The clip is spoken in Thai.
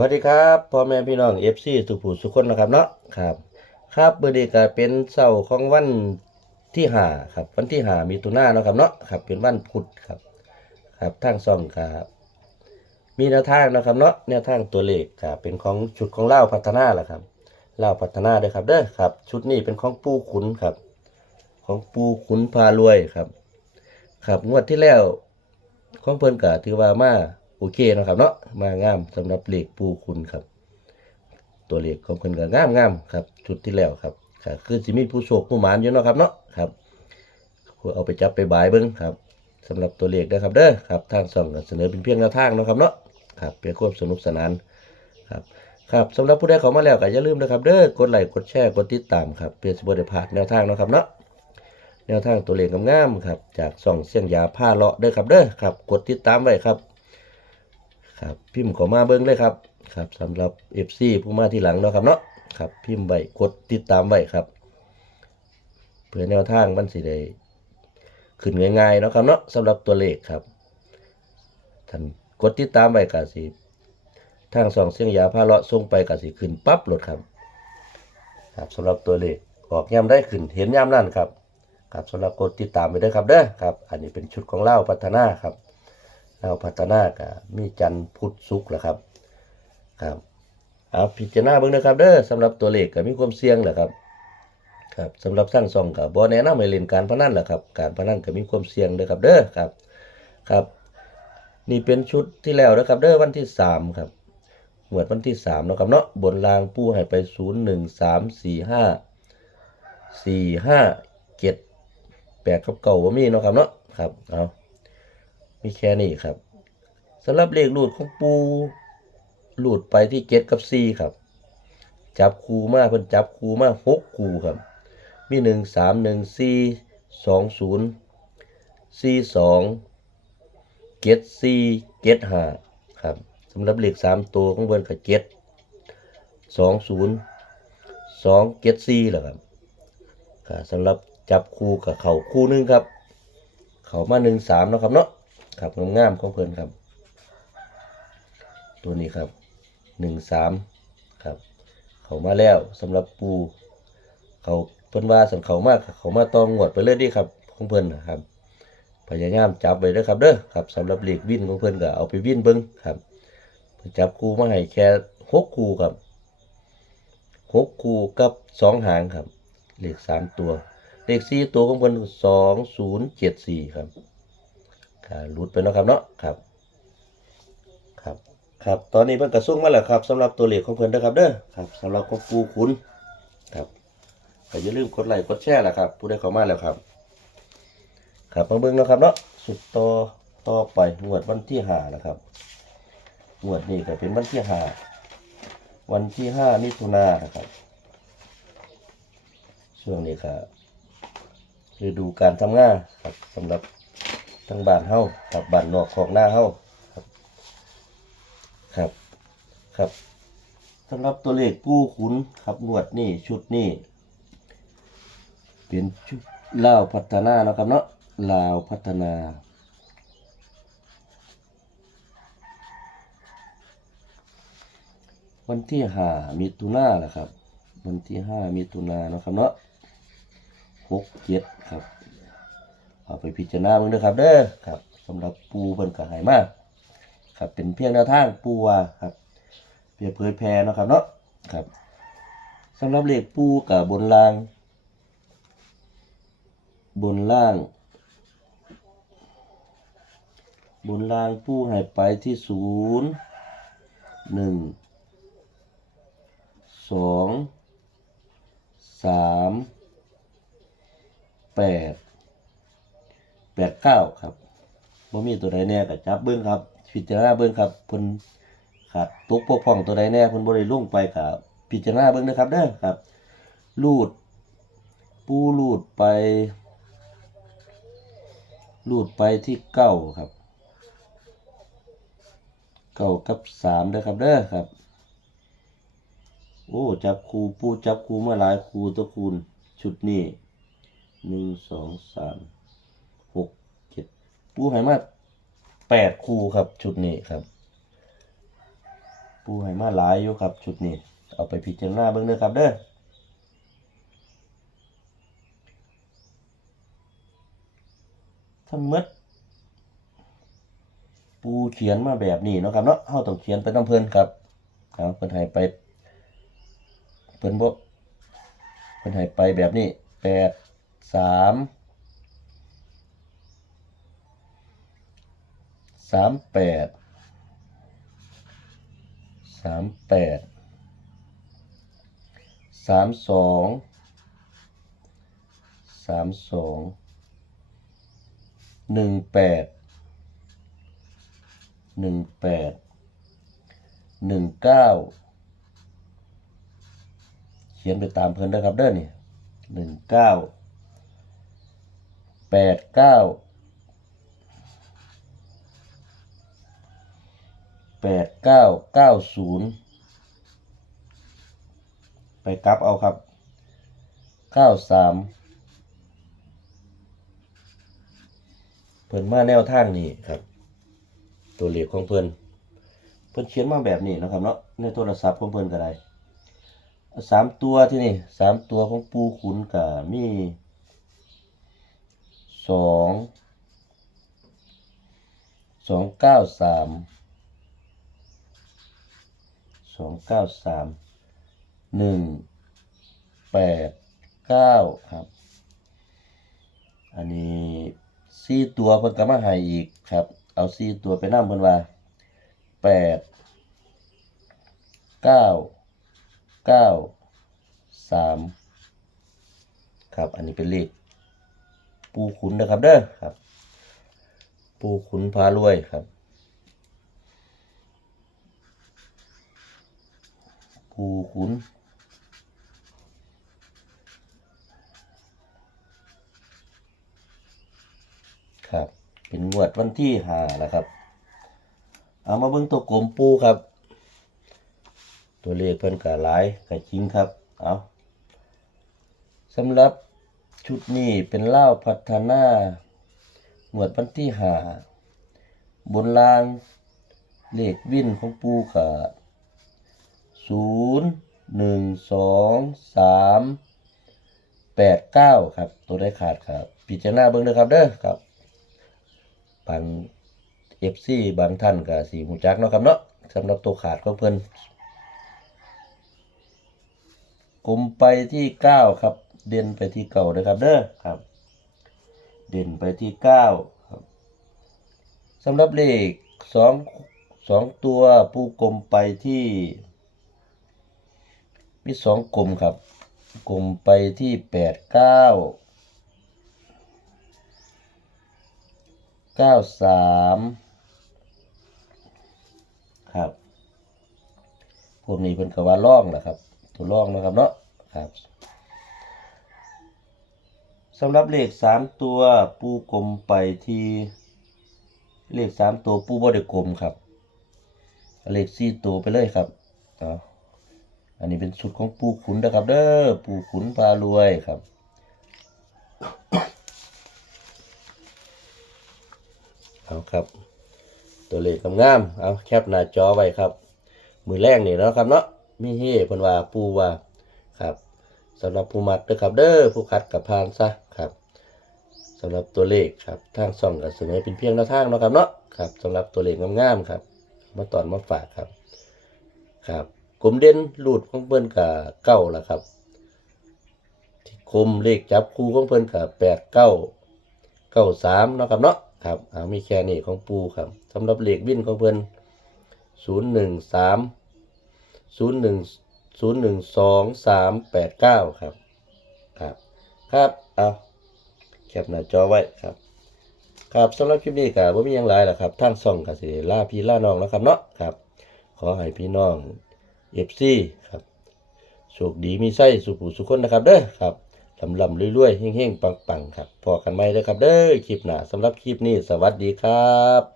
วัสดีครับพ่อแม่พี่น้องเอฟซีทุกผู้ทุคนนะครับเนาะครับ ครับเบอร์ดีก็เป็นเสาร์ของวันที่ห้าครับวันที่ห้ามีตุนาเนาะครับเนาะครับเป็นวันพุธครับ ครับทางซ่องครับมีแนวทางนะครับเนาะแนวทางตัวเลขครับเป็นของชุดของเล่าพัฒนาแหละครับเล่าพัฒนาเด้อครับเด้อครับ ชุดนี้เป็นของปูขุนครับ ของปูขุนพารวยครับ ครับงวดที่แล้วของเพิ่นก็ถือว่ามา อเคนะครับเนาะมางามสำหรับเลขปูคุณครับ ตัวเลขของเพิ่นก็งามงามครับชุดที่แล้วครับก็คือสิมีผู้โชคผู้หมานอยู่เนาะครับเนาะครับเอาไปจับไปบายเบิ่งครับสำหรับตัวเลขนะครับเด้อครับทางช่องเสนอเป็นเพียงแนวทางเนาะครับเนาะครับเพื่อความสนุกสนานครับครับสำหรับผู้ใดเข้ามาแล้วก็อย่าลืมนะครับเด้อกดไลค์กดแชร์กดติดตามครับเพื่อสิบ่ได้พลาดแนวทางเนาะครับเนาะแนวทางตัวเลขงามๆครับจากส่องเสียงยาผ้าเลาะเด้อครับเด้อครับกดติดตามไว้ครับ ครับพิมพ์ขอมาเบิ้งเลยครับครับสำหรับ FC ผู้มาที่หลังเนาะครับเนาะครับพิมพ์ไว้กดติดตามไว้ครับเพื่อแนวทางมันสิได้ขึ้นง่ายๆเนาะครับเนาะสำหรับตัวเลขครับท่านกดติดตามไว้ก็สิทางส่องเสียงยาผ้าเลาะส่งไปก็สิขึ้นปั๊บโหลดครับ ครับสำหรับตัวเลขออกยามได้ขึ้นเห็นยามนั่นครับครับสำหรับกดติดตามไปด้วยครับเด้อครับ อันนี้เป็นชุดของเล่าพัฒนาครับ เล่าพัฒนากับมีจันพุทธศุกร์แหละครับครับเอาพิจารณาเบิ่งนะครับเด้อสำหรับตัวเลขก็มีความเสี่ยงแหละครับครับสำหรับสร้างซองกับบ่แนะนำให้เล่นการพนันแหละครับ การพนันก็มีความเสี่ยงเด้อครับเด้อครับครับ นี่เป็นชุดที่แล้วนะครับ เด้อวันที่สามครับหมวดวันที่สามนะครับเนาะบนรางปูให้ไปศูนย์หนึ่งสามสี่ห้าสี่ห้าเจ็ดแปดกับเก่าว่ามีเนาะครับเนาะครับเอา มีแค่นี้ครับสำหรับเลขรูดของปูรูดไปที่เจ็ดกับสี่ครับ จับคูมาเพิ่นจับคูมาหกคูครับ มีหนึ่งสามหนึ่งสี่สองศูนย์สี่สองเจ็ดสี่เจ็ดห้าครับสำหรับเลขสามตัวของเพิ่นกับเจ็ดสองศูนย์สองเจ็ดสี่แหละครับสำหรับจับคู่กับเขาคู่หนึงครับ เขามาหนึ่งสามนะครับเนาะ ครับงามของเพิ่นครับ ตัวนี้ครับหนึ่งสามครับ เขามาแล้วสำหรับปู เขาเพิ่นว่าสันเขามากเขามาต้องงวดไปเลยดิครับของเพิ่นนะครับ พยายามจับไว้เด้อครับเด้อครับสำหรับเหลขวินของเพิ่นก็เอาไปวินเบิ้งครับจับคู่มาให้แค่หกคู่ครับหกคู่กับสองหางครับ เลขสามตัว เลขสี่ตัวของเพิ่นสองศูนย์เจ็ดสี่ครับ หลุดไปเนาะครับเนาะครับครับครับตอนนี้เพิ่นกระส่งมาแล้วครับสำหรับตัวเลขของเพิ่นนะครับเด้อครับสำหรับของปูขุนครับก็อย่าลืมกดไลค์กดแชร์แหละครับ ผู้ได้เข้ามาแล้วครับ ครับมาเบิ่งเนาะครับเนาะสุดต่อต่อไปงวดวันที่ห้านะครับงวดนี้ก็เป็นวันที่ห้าวันที่ห้ามิถุนายนนะครับช่วงนี้ครับฤดูการทำงานครับสำหรับ ทั้งบ้านเฮาครับบ้านนอกของหน้าเฮาครับ ครับ ครับสำหรับตัวเลขกู้ขุนครับงวดนี่ชุดนี่เป็นชุดลาวพัฒนาเนาะครับเนาะลาวพัฒนาวันที่ห้ามิถุนาแหละครับ วันที่ห้ามิถุนาเนาะครับเนาะหกเจ็ดครับ เอาไปพิจารณาเบิ่งเด้อครับ เด้อครับสำหรับปูเพิ่นก็ให้มาครับเป็นเพียงแนวทางปูว่าครับเพียงเผยแพร่เนาะครับเนาะครับสำหรับเลขปูกับบนล่าง บนล่าง บนล่างปูให้ไปที่ศูนย์หนึ่งสองสามแปด แปดเก้าครับบ่มีตัวใดแน่ก็จับเบิ้งครับพิจารณาเบิ้งครับเพิ่นขาดตกปกพ่องตัวใดแน่เพิ่นบ่ได้ลงไปครับพิจารณาเบิ้งนะครับเด้อครับลูด ปูลูดไป ลูดไปที่เก้าครับเก้ากับสามเด้อครับเด้อครับโอ้จับครูปูจับครูมาหลายครูตัวคูณชุดนี้หนึ่งสองสาม ปูให้มาแปดครูครับชุดนี้ครับ ปูให้มาหลายอยู่ครับ ชุดนี้ เอาไปพิจารณาเบิ่งเด้อครับเด้อทั้งมดปูเขียนมาแบบนี้เนาะครับเนาะเฮาต้องเขียนไปต้องเพิ่นครับเอาเพิ่นให้ไปเพิ่นบ่เพิ่นให้ไปแบบนี้แปดสาม สามแปดสามแปดสามสองสามสองหนึ่งแปดหนึ่งแปดหนึ่งเก้าเขียนไปตามเพิ่นเด้ครับเด้อนี่หนึ่งเก้าแปดเก้า แปดเก้าเก้าศูนย์ไปกลับเอาครับเก้าสามเพิ่นมาแนวทางนี้ครับ ตัวเลขของเพิ่นเพิ่นเขียนมาแบบนี้นะครับเนาะในโทรศัพท์ของเพิ่นก็ได้สามตัวที่นี่สามตัวของปูขุนกับมีสองสองเก้าสาม สองเก้าสามหนึ่งแปดเก้าครับ อันนี้สี่ตัวเพิ่นก็มาให้อีกครับ เอาสี่ตัวไปนั่งเพิ่นว่าแปดเก้าเก้าสามครับ อันนี้เป็นเลขปูขุนนะครับเด้อครับ ปูขุนพารวยครับ ปูขุนครับเป็นงวดวันที่ห้านะครับ เอามาเบิ่งตัวกลมปูครับ ตัวเลขเพิ่นก็หลายก็จริงครับ เอาสำหรับชุดนี้เป็นเล่าพัฒนาหมวดวันที่หาบนล่างเลขวินของปูก็ ศูนย์หนึ่งสองสามแปดเก้าครับ ตัวได้ขาดครับพิจารณาเบิ่งเด้อครับเด้อครับบางเอฟซีบางท่านก็สีหูจักเนาะครับเนาะสำหรับตัวขาดของเพิ่นกลมไปที่เก้าครับ เด่นไปที่เก่านะครับเด้อครับ เด่นไปที่เก้าครับสำหรับเลขสองสองตัวปูกลมไปที่ มีสองกลมครับ กลมไปที่แปดเก้าเก้าสามครับพวกนี้เป็นกว่าล่องนะครับ ตัวล่องนะครับเนาะครับสำหรับเลขสามตัวปูกลมไปที่เลขสามตัวปูบ่ได้กลมครับ เลขสี่ตัวไปเลยครับเอา อันนี้เป็นสุดของปูขุนนะครับ เด้อปูขุนพารวยครับเอาครับ ตัวเลขงามๆเอาแคปหน้าจอไว้ครับ มือแรกนี่เนะครับเนาะมีเฮเพิ่นว่าปูว่าครับสำหรับผู้มักเด้อครับเด้อผู้คัดกับพานซะครับสำหรับตัวเลขครับทางช่องก็เสนอเป็นเพียงแนวทางเนาะครับเนาะครับสำหรับตัวเลขงามๆครับ มาตอนมาฝากครับครับ กลมเด่นรูดของเพิ่นกับเก้าละครับที่คมเลขจับคู่ของเพิ่นกับแปดเก้าเก้าสามเนาะครับเนาะครับอามีแค่นี้ของปูครับสำหรับเลขวินของเพิ่นศูนย์หนึ่งสามศูนย์หนึ่งศูนย์หนึ่งสองสามแปดเก้าครับครับครับเอาแคปหน้าจอไว้ครับครับสำหรับคลิปนี้ก็บ่มีหยังหลายล่ะครับทางช่องก็สิได้ลาพี่ล่าน้องนะครับเนาะครับ ขอให้พี่น้อง เอฟซีครับโชคดีมีไส้สุขผู้สุขคนนะครับเด้อครับลำลำรวยๆเฮ้งๆปังๆครับพอกันไหมเด้อครับเด้อคลิปหน้าสำหรับคลิปนี้สวัสดีครับ